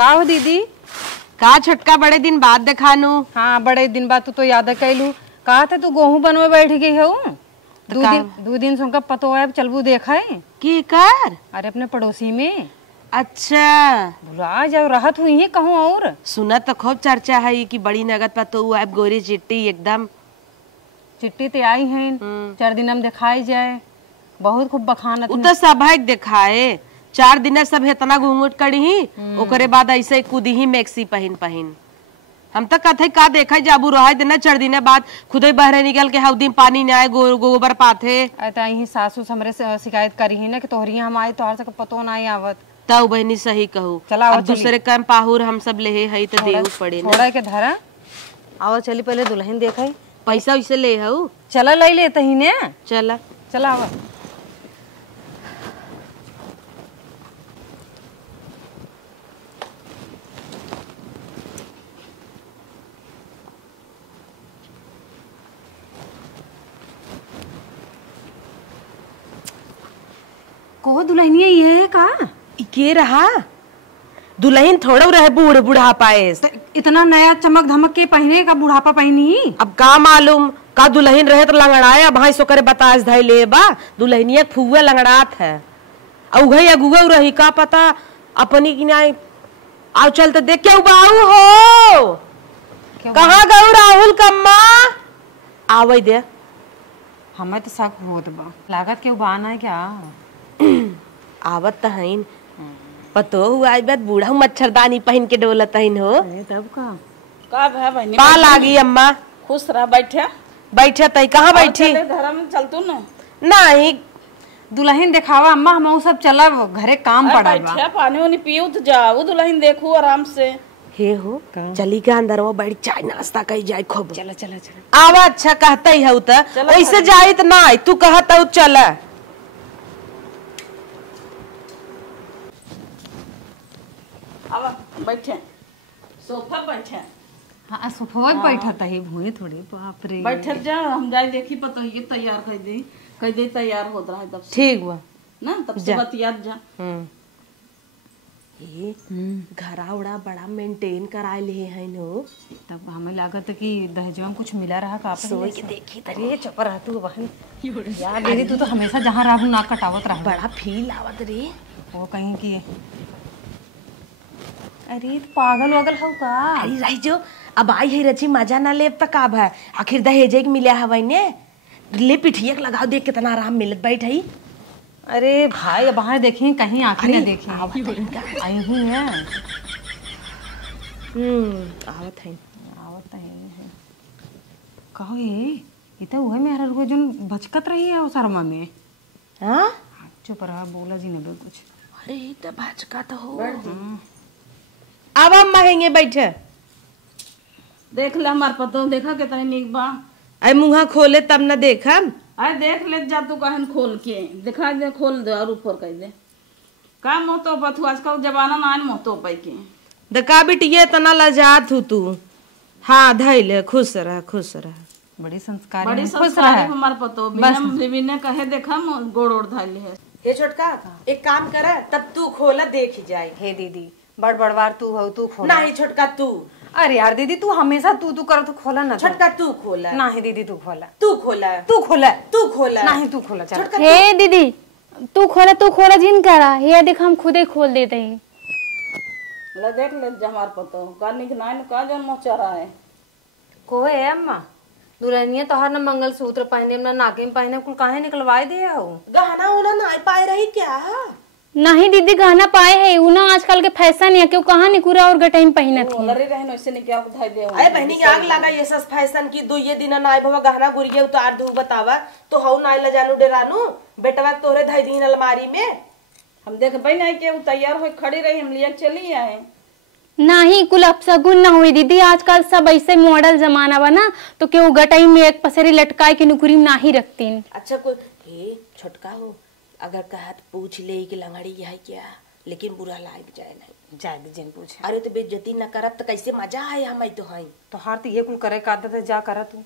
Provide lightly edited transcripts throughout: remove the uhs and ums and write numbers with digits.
का हो दीदी? का छोटका बड़े दिन बाद देखानू। हाँ बड़े दिन बाद तू तो याद कैलू। कहा थे तू गेहूं बनवे बैठ गई है। दो दिन से उनका पतो है, चलबू देखा है की कर। अरे अपने पड़ोसी में। अच्छा बुला जब राहत हुई है कहूँ और सुना तो खूब चर्चा है कि बड़ी नगद पतो हुआ है गोरी चिट्टी एकदम। चिट्टी ते आई है 4 दिन में दिखाई जाए बहुत खूब बखानत। तो स्वाभाविक दिखाए 4 दिन सब इतना घूंघट करी ही ओकरे बाद ऐसे कूदी ही मैक्सी पहन पहन। हम तो कथे का देखा जाबू रहा देना 4 दिन बाद खुद ही बहरे निकल के हौदी पानी न आए गोबर पाथे। यही सासू हमरे शिकायत करी है ना कि तोहरी हम आए तोहर से पतो ना आवत। तब बहनी सही कहू। अब दूसरे कम पाहुर हम सब ले है तो देऊ पड़े थोड़ा के धरा। आओ चली पहले दुल्हन देखा पैसा वैसे ले हऊ। चला ले लेते ही ने। चला चला आवा। को दुल्हनिया ये है का? के रहा दुल्हन थोड़ा रहे बूढ़ बुढ़ापा इतना नया चमक धमक के पहने का बुढ़ापा पहनी। अब का मालूम का दुल्हन रहे तो लंगड़ाए भाई सो करे बतास धाई ले बा दुल्हनिया फुआ लंगड़ात है औघई अगुआ रही का पता अपनी की नाई। आओ चल तो देख के बाऊ हो कहाँ गऊ राहुल कम्मा आवई दे। हमें तो शक होत बा लागत के बाना है क्या? आवत तो हईन पतो हुआ आई बात बूढ़ा मच्छरदानी पहन के डोलत हईन हो। तब का बहनी पा लागी अम्मा खुश रह बैठे बैठे तई कहाँ बैठी धर्म चलतू न नहीं दुल्हन दिखावा अम्मा हम सब चला घरे काम पड़ा बैठे पानी वानी पियो तो जाओ दुल्हन देखू आराम से। हे हो चली के अंदर वो बड़ी चाय नाश्ता कही जाए खूब। चला चला चला आवा अच्छा कहते ही हूँ वैसे जाई तो ना तू कहता हूँ चला। अब बैठे सोफा बैठे। हाँ सोफा बैठा था भूए थोड़ी बाप रे। बैठे जा हम जाए देखी पतो ये तैयार कर दे तैयार होत रहा तब ठीक बा ना तब से बतिया जा। ये घरा उड़ा बड़ा मेंटेन कराए ले है नो। तब हमें लागत कि दहेजवा में कुछ मिला रहा का सोई के देखी अरे चुप रह तू बहन यार दीदी तू तो हमेशा जहाँ रहू नाक कटावत रहा। बड़ा फील आवत रे वो कहीं की अरे पागल वगल हो का? अरे रही जो अब आई है रची मजा ना ले तक अब है आखिर दहेजे के मिला हवाई ने ले पिठिया के लगाओ देख कितना आराम मिलत बैठ है। अरे भाई अब बाहर देखें कहीं आंखें ना देखें आई हूँ है। आवत है कहो ये तो वही मेहरा रुको जो भचकत रही है उस शर्मा में। हाँ चुप रहा बोला जी नबे कुछ। अरे तो भचका तो हो अब हम महंगे बैठे देख ले हमार पतो देखा कितना निक बा। अरे मुँह खोले तब न देखा अरे देख ले जा तू कहन खोल के दिखा दे खोल दे और ऊपर कर दे का मोतो बथु आजकल जमाना ना आन मोतो पाई के दका बिटिया इतना लजात हूँ तू। हाँ धैले खुश रह बड़ी संस्कार बड़ी संस्कार है हमार पतो बिना कहे देखा गोड़ ओढ़ धैले है। हे छोटका एक काम कर तब तू खोला देख ही जाए। हे दीदी बड़ बड़वार तू हो तू खोला। नहीं छोटका तू। अरे यार दीदी तू हमेशा तू कर तू खोला ना। छोटका तू खोला। नहीं दीदी तू खोला तू खोला तू खोला तू खोला नहीं तू खोला चल। हे दीदी तू खोला जिन करा ये देख हम खुद ही खोल देते हैं। ले देख ले हमार पतो का निक नाइन का जन मोचरा है को है अम्मा दुल्हनिया तोहर न मंगलसूत्र पहने न नाके में पहने कुल काहे निकलवाए दे हो। गहना उना ना पाए रही क्या? नहीं दीदी गहना पाए है उना आजकल के फैशन है क्यों कहाँ निकुरा और गटाई पहनत थी। लरे रहन वैसे ने क्या उठाई दे। अरे बहनी की आग लगा ये सब फैशन की दो ये दिन ना आए भवा गहना गुरिया उतार दू बतावा तो हऊ ना ल जानू डेरानू बेटवा तोरे धई दिन अलमारी में। हम देख बहन के तैयार हो खड़ी रही हम लिया चली आए। नहीं कुल अपसगुन ना हुई दीदी आजकल सब ऐसे मॉडल जमाना बना तो क्यों गटाई में एक पसरी लटकाए के नुकुरी ना ही रखती। अच्छा कोई हे छोटका हो अगर कहत पूछ ले कि लंगड़ी है क्या लेकिन बुरा लाग जाए नहीं जाए जिन पूछे। अरे तो बेइज्जती न करब तो कैसे मजा आए हम तो हई तो हार तो ये कुल करे का आदत है जा करा तू।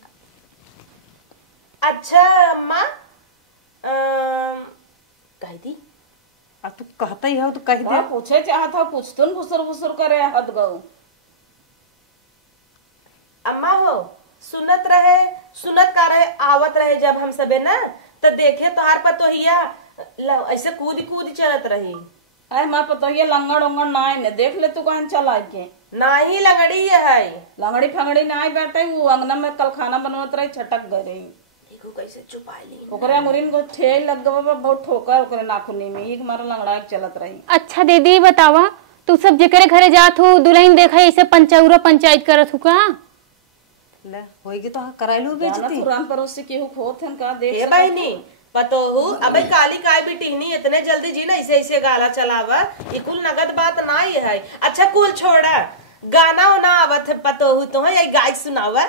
अच्छा अम्मा कह दी अब तू कहता ही हो तो कह दे। पूछे चाहत हो पूछतुन घुसर घुसर करे हद गऊ। अम्मा हो सुनत का रहे आवत रहे जब हम सबे ना तो देखे तोहार पर तो हिया ऐसे कूद चलत रही। अरे मार पतो ये लंगड़ उंगड़ ना है ने देख ले तू कहन चला के नाही लंगड़ी है लंगड़ी फंगड़ी ना आई बैठे वो अंगना में कल खाना बनवत रही छटक गई। देखो कैसे छुपाई ली ओकरे मुरीन को ठेल लग गवा बहुत ठोकर ओकरे नाखूनी में एक मारा लंगड़ा के चलत रही। अच्छा दीदी बतावा तू सब जेकरे घरे जात हो दुल्हन देखा ऐसे पंचाउरा पंचायत करत हो का? ले होएगी तो कराइलू बेइज्जती। पुरान पड़ोसी केहू खोत हन का देख ए बहनी पतोहू अबे काली काय भी टिहनी इतने जल्दी जी ना ऐसे गाला चलावा ये कुल नगद बात ना ही है। अच्छा कुल छोड़ा गाना ना आवत है पतोहू तो है गाय सुनावा।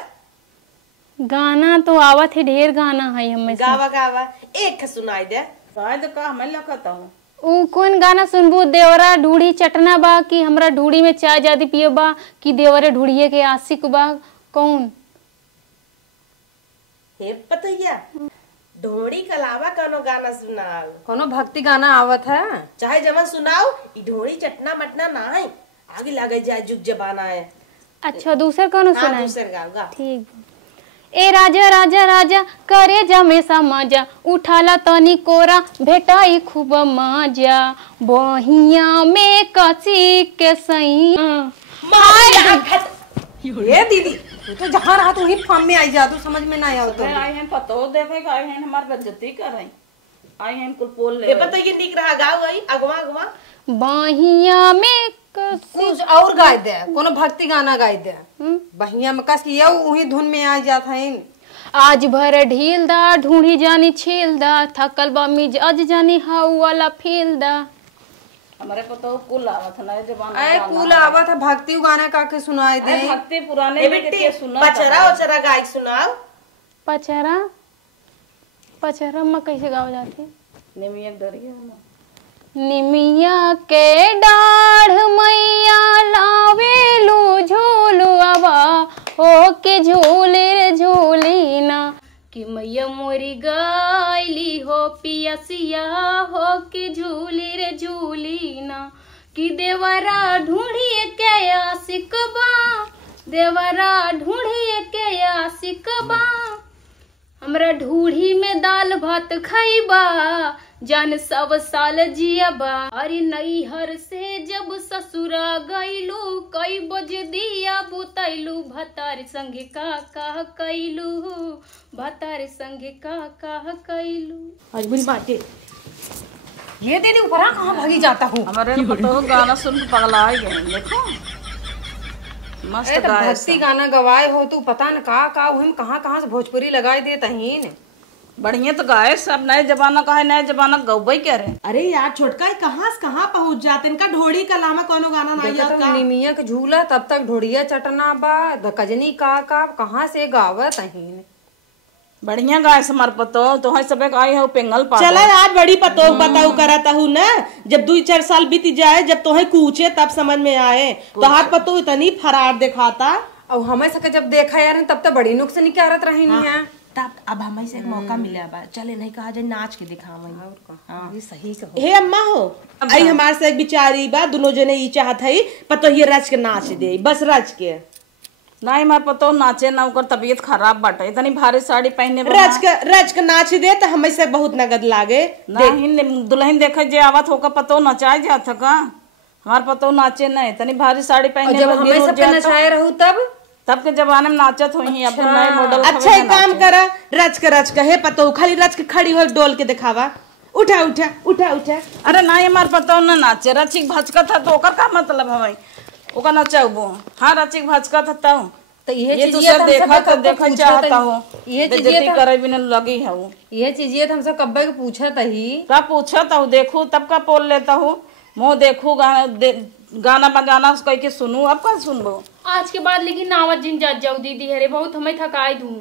गाना तो आवत है ढेर गाना है हमें गावा एक सुनाई दे। शायद का हमें लखता हूँ ऊ कौन गाना सुनबू? देवरा ढूढ़ी चटना बा कि हमरा ढूढ़ी में चाय ज्यादा पियो बा कि देवरे ढूढ़िए के आशिक बा कौन? हे पतैया ढोड़ी के अलावा कोनो गाना सुनाओ। कोनो भक्ति गाना आवत है चाहे जवन सुनाओ ई ढोड़ी चटना मटना ना है आगे लगे जाए जुग जबाना है। अच्छा दूसर कौन हाँ, सुना? दूसर गा ठीक। ए राजा राजा राजा करे जमेसा मजा उठाला तनी कोरा भेटाई खूब मजा बहिया में कसी के सही। ये दीदी तू तो जहाँ रहा तू ही फार्म में आई जा तू समझ में ना आया तो। आए हैं पतो देखे आए हैं हमार बेइज्जती कर रहे आए हैं कुल पोल ले। ये पता ये निक रहा गाओ वही अगवा बहिया में कुछ और गाय दे कोनो भक्ति गाना गाय दे बहिया में कस ये वही धुन में आ जात है। आज भर ढील दा ढूंढी जानी छील दा थकल बा मिज अज जानी हाउ वाला फील दा। हमारे पतो कुल आवत ना जबान अरे कुल आवत है भक्ति गाना का के सुनाई दे। भक्ति पुराने में के सुना पचरा गाय सुनाओ। पचरा में कैसे गाओ जाती? निमिया डरिया ना निमिया के डाढ़ मैया लावेलू झूलुआवा हो के झूले रे झूली ना कि मैया मोरी गायली हो पियसिया हो के झूली रे झूली ना कि देवरा ढूंढिए के आशिक बा देवरा ढूंढिए के आशिक बा हमरा ढूढ़ी में दाल भात खाइबा जान सब साल जियाबा। अरे नैहर से जब ससुरा गईलू कई बजे दिया बुतैलू भतार संगे का कैलू भतार संगे का कैलू। आज बुरी बातें ये दीदी ऊपर कहाँ भागी जाता हूँ। हमारे पतो गाना सुन के पगला गए देखो मस्त गाय भक्ति गाना गवाए हो तू पता न का वही कहाँ से भोजपुरी लगाई दे तहीन बढ़िया तो गाय सब नए जमाना का है नए जमाना गौबई कह रहे। अरे यार छोटका कहाँ से कहाँ पहुँच जाते इनका ढोड़ी का लामा कोनो गाना नहीं आता। निमिया के झूला तब तक ढोड़िया चटना बा कजनी का कहाँ से गावत तहीन बढ़िया गाय से मार पतो तो है सबे गाय है पेंगल पा चला यार बड़ी पतो बताऊ कराता हूँ ना जब 2-4 साल बीत जाए जब तुम्हें कूचे तब समझ में आए तो हाथ पतो इतनी फरार दिखाता और हमें सके जब देखा यार तब तो बड़ी नुक्स निकालत रही है। तब अब हमें से एक मौका मिला बा चले नहीं कहा जाए नाच के दिखावा। ये सही कहो। हे अम्मा हो आई हमारे से एक बिचारी बा दोनों जने ये चाहत है पतो ये रच के नाच दे बस रच के नहीं मार पतो नाचे ना ओकर तबीयत खराब बाटे इतनी भारी साड़ी पहने रच के नाच दे तो हमें से बहुत नगद लागे। नहीं दुल्हन देखे जे आवत होकर पतो नचाए जात का हमार पतो नाचे नहीं इतनी भारी साड़ी पहने जब हमें सब नचाए रहू तब के जमाने में नाचत हुई अब नए मॉडल। अच्छा एक काम करा रच के हे पतो खाली रच के खड़ी हो डोल के दिखावा उठा उठा उठा उठा। अरे नहीं हमार पतो न नाचे रचिक भचकत था तो ओकर का मतलब है ओका नचाबो। हाँ रचिक भचकत था तो ये तो सब देखा चाहता हूँ ये बेइज्जती करे बिना लगी है वो ये चीज ये हमसे कब्बे के पूछत ही का पूछत हूँ देखू तब का पोल लेता हूँ मुँह देखू गाना बजाना कह के सुनू अब का सुनबो आज के बाद लेकिन नावत जिन जात जाऊ दीदी हरे बहुत हमें थकाई दूं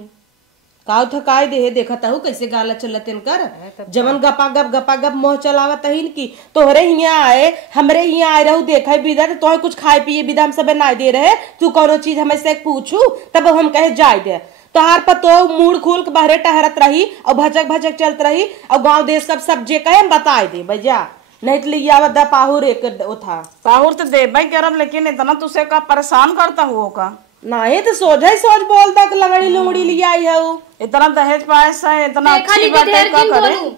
काउ थकाई दे देखता हूँ कैसे गाला चलत कर जमन गपा गप मोह चलावत ही की तोहरे हिया आए हमरे हिया आए रहू देखा विदा तो कुछ खाए पिए विदा हम सब ना दे रहे तू कोनो चीज हमें से पूछू तब हम कहे जाए दे तोहार पर तो मूड खोल के बहरे टहरत रही और भचक चलत रही और गाँव देश सब जे कहे बता दे भैया नहीं तो लिया बदा पाहुर एक वो था। पाहुर तो देबा ही करब, लेकिन इतना तुझसे का परेशान करता हुआ का नहीं तो सोच बोलता कि लंगड़ी लुंगड़ी लिया आई है वो। इतना दहेज पायस है, इतना देखा अच्छी ली बात है, ढेर का किन करे। बोलूं।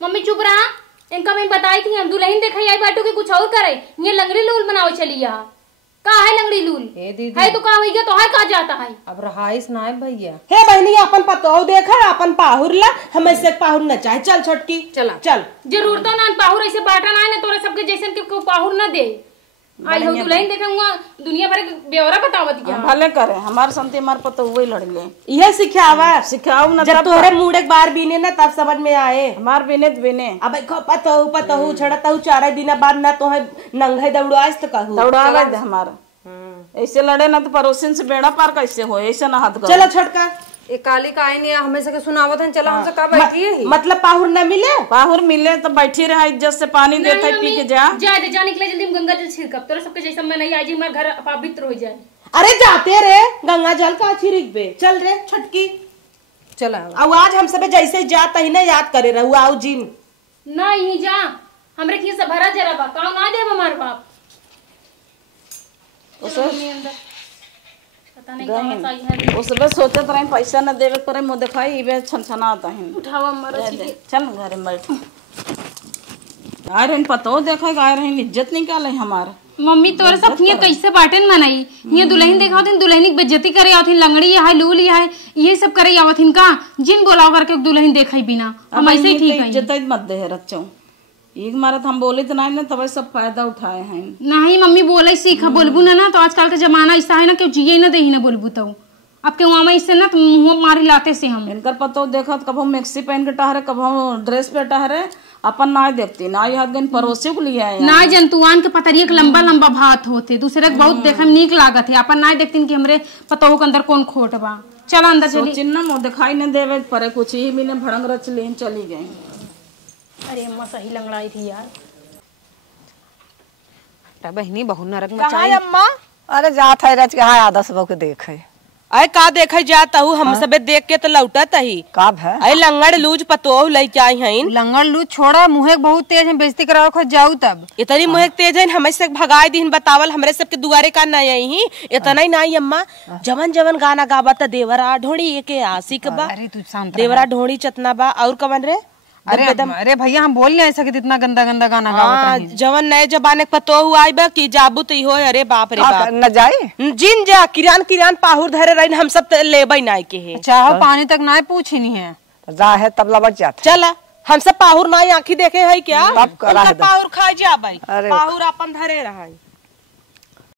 मम्मी चुप रहा, इनका मैं बताई थी हम दुल्हन देखा आई बाटू के कुछ और करे, ये लंगड़ी लूल बनाओ चली यहाँ का है लंगड़ी लूल ए दीदी है तो का होइगा तो है का जाता है। अब रहाइश ना है भैया। हे बहनी अपन पतो देखा अपन पाहुर ला, हम ऐसे पाहुर न चाहे। चल छोटकी चला चल। जरूरत ना पाहुर ऐसे बांटा ना है ना तोरे सबके जैसन के पाहुर ना दे। आई हो दुल्हन देखूंगा दुनिया भर के ब्यौरा बतावत क्या। भले करे हमार संती हमार पता वही लड़ ले। यह सिखावा सिखाओ ना, जब तोहरे मुंह एक बार बीने ना तब समझ में आए। हमार बिने बिने अब पतहु छड़तहु 4 दिन बाद ना तो नंगे दौड़ाइस तो कहू दौड़ा दे हमारा। ऐसे लड़े ना तो पड़ोसिन से बेड़ा पार कैसे हो, ऐसे ना हाथ चलो छोटका। ए काली का आई नहीं हमेशा के सुनावत है, चला हमसे का बैठी है। मतलब पाहुर न मिले, पाहुर मिले तो बैठी रहा, इज्जत से पानी देते पी के जा। जा निकले जल्दी, गंगा जल छिड़कब तोरे सबके जैसा मैं नहीं आज हमारे घर अपवित्र हो जाए। अरे जाते रे गंगा जल का छिड़क बे। चल रे छटकी चला अब आज हम सब जैसे जाता ही ना याद करे रहू आओ जिम नहीं जा हमरे की सब भरा जरा बा कौन ना देब हमार बाप पता नहीं कहां से आई है। उसबे सोचत रहे पैसा न देवे परे मुंह दिखाई इबे छनछना आता है। उठावा मरा चल घर में बैठ। आ रहे पतो देखा आ रहे इज्जत निकाले हमारे। मम्मी तोरे सब ये कैसे बाटन मनाई, ये दुल्हन देखा होती दुल्हन की बेइज्जती करे आवथिन, लंगड़ी है लूल है ये सब करे आवथिन का जिन बोलाव करके दुल्हन देखई बिना हम ऐसे ही ठीक है। इज्जत मत दे रच्चो एक मारा हम बोले तो नहीं ना तब सब फायदा उठाए हैं। नहीं मम्मी बोले सीखा बोलबू ना तो आजकल का जमाना ऐसा है ना कि जिये ना दे ही ना बोलबू तो आपके वहाँ में इससे ना मुँह मारी लाते से हम इनकर पतो देखा कब हम मैक्सी पहन के टहरे कब हम ड्रेस पे टहरे अपन ना देखती ना यहाँ दिन पड़ोसी को लिया है ना जंतुआन के पतरिया के लंबा लंबा भात होते दूसरे के बहुत देखे में नीक लागत है अपन ना देखती कि हमरे पतो के अंदर कौन खोट बा। चल अंदर चली चिन्ह मुँह दिखाई न देवे परे कुछ ही भी भड़ंग रच ली चली गई। अरे अम्मा सही लंगड़ाई थी यार। बहनी बहु नरक में कहाँ है अम्मा? अरे जात है रच के हाय आदस बो के देखे अरे का देखे जाता हूँ हम सबे देख के तो लौटत ही कब है अरे लंगड़ लूज पतो लइके आई हईन लंगड़ लू छोड़ा मुँह बहुत तेज है बेइज्जती करा खो जाऊ तब इतनी मुँह तेज है हमें से भगाए दिन बतावल हमरे सबके दुआरे का नहीं आई इतना ही नहीं अम्मा जवन जवन गाना गावत देवरा ढोड़ी के आशिक बा। अरे तू शांत देवरा ढोड़ी चतना बा और कवन रे अरे भैया हम बोल नहीं सके इतना गंदा गंदा गाना गावत रही। जवन नए जबाने पतो हुआ बा की जाबू तो हो। अरे बाप रे बाप न जाए जिन जा किरान पाहुर धरे रही हम सब लेबई नाय के है चाहो पानी तक ना पूछी नहीं है जा है तब लबट जाते चला हम सब पाहुर नाई आंखी देखे है क्या तब करा है पाहुर खा जा भाई अरे पाहुर अपन धरे रहा